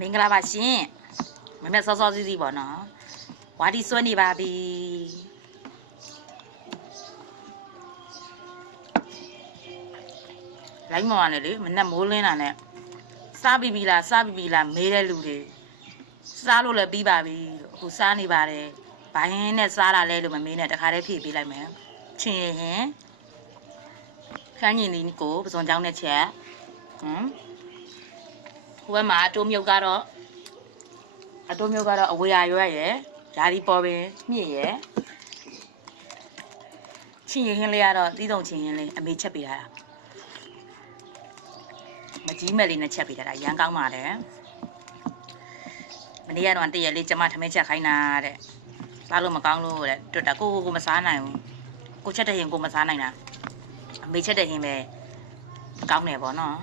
မင်္ဂလာပါရှင်မမေစောစောစီးစီးပေါ့နော်ဝါဒီစွဲနေပါပြီလိုင်းမော်ကနေလေမနဲ့မိုးလင်းတာနဲ့စားပြီလားမေးတဲ့လူတွေစားလို့လည်းပြီးပါပြီအခုစားနေပါတယ်ဘိုင်းနဲ့စားတာလဲလို့မမေးနဲ့တခါတည်းဖြည့်ပေးလိုက်မယ်ချင်းရင်ခန်းရင်လေးကိုပစုံချောင်းနဲ့ချက်ဟိုဘက်မှာအတိုးမြုပ်ကတော့အဝေးရရွက်ရယ်ဓာရီပေါ်ပင်မြင့်ရယ်ချင်းရင်ဟင်းလေးကတော့တီးတုံချင်းရင်လေးအမေချက်ပေးထားတာမကြီးမဲ့လေးနဲ့ချက်ပေးထားတာရမ်းကောင်းပါတယ်မနေ့ကတော့တည့်ရလေးကျမထမင်းချက်ခိုင်းတာတဲ့စားလို့မကောင်းလို့တဲ့တွတ်တာကိုမစားနိုင်ဘူးကိုချက်တဲ့ရင်ကိုမစားနိုင်တာအမေချက်တဲ့ရင်ပဲကောင်းတယ်ပေါ့နော်